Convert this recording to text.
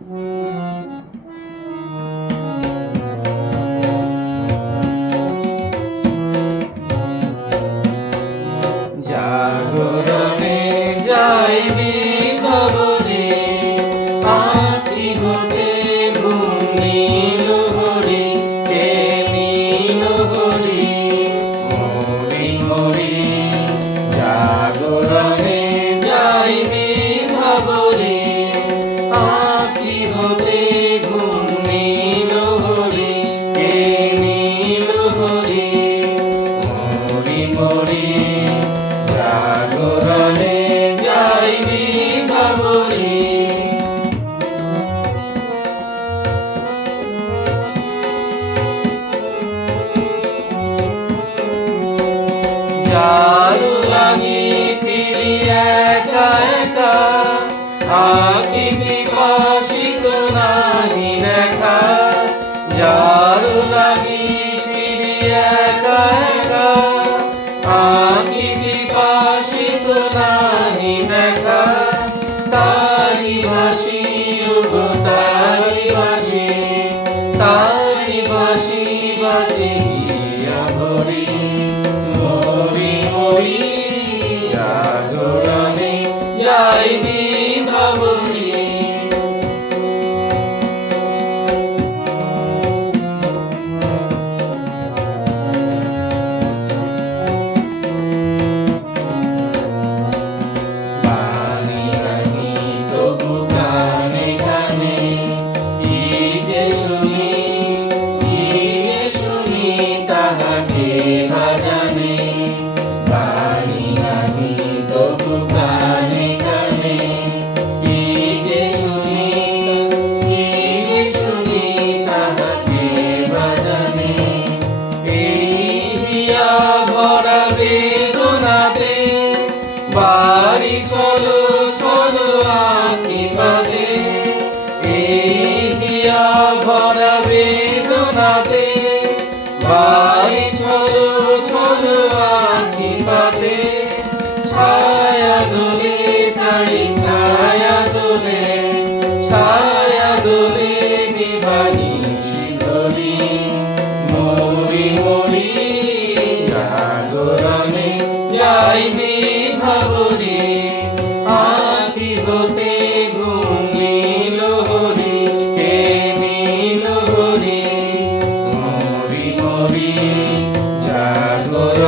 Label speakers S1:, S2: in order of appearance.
S1: Música করি জাগরণে যাইবি ভাবরি জারু লাগি ফিরি একা একা 고맙다. পাতে ভাই, ছলো ছলো আঁকি পাতে ছায়া দোলে তারি ছায়া দোলে ছায়া দোলে দিবানি শিদরি মরি মরি রাগরণে যাইবে বড়